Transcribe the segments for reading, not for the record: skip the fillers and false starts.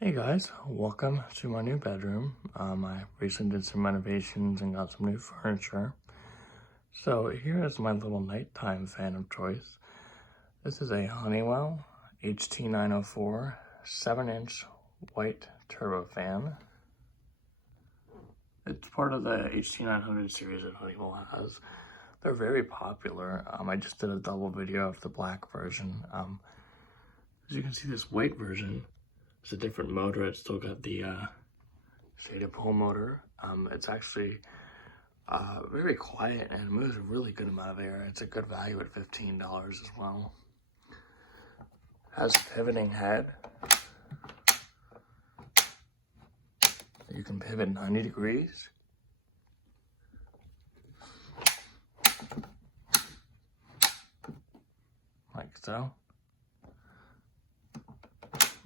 Hey guys, welcome to my new bedroom. I recently did some renovations and got some new furniture. So here is my little nighttime fan of choice. This is a Honeywell HT-904 7-inch white turbo fan. It's part of the HT-900 series that Honeywell has. They're very popular. I just did a double video of the black version. As you can see, this white version, it's a different motor. It's still got the shaded pole motor. It's actually very quiet and moves a really good amount of air. It's a good value at $15 as well. Has a pivoting head. You can pivot 90 degrees. Like so.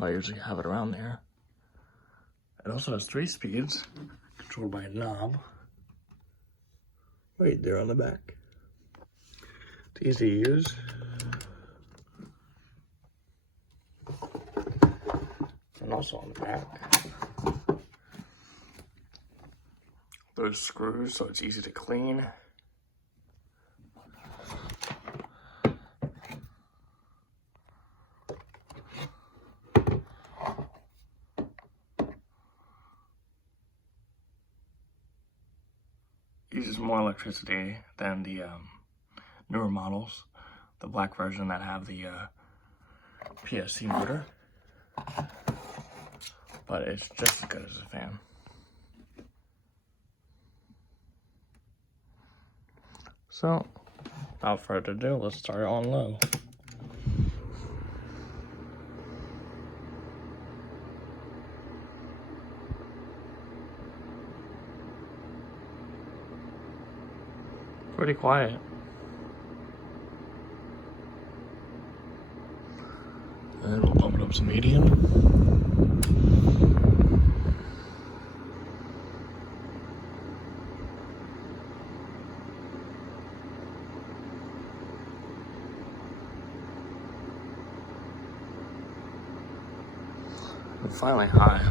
I usually have it around there. It also has 3 speeds, controlled by a knob right there on the back. It's easy to use. And also on the back, those screws, so it's easy to clean. Uses more electricity than the newer models, the black version that have the PSC motor, but it's just as good as a fan. So, without further ado, let's start on low. Pretty quiet. And we'll bump it up to medium. And finally high.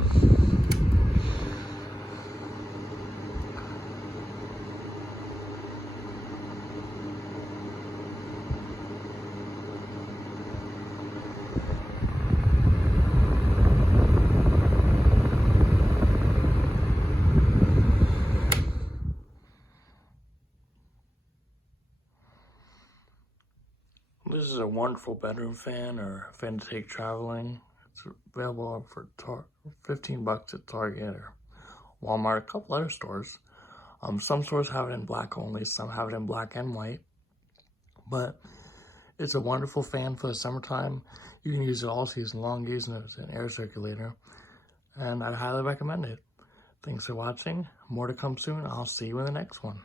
This is a wonderful bedroom fan or a fan to take traveling. It's available for $15 at Target or Walmart, a couple other stores. Some stores have it in black only, some have it in black and white. But it's a wonderful fan for the summertime. You can use it all season long using it as an air circulator. And I'd highly recommend it. Thanks for watching. More to come soon. I'll see you in the next one.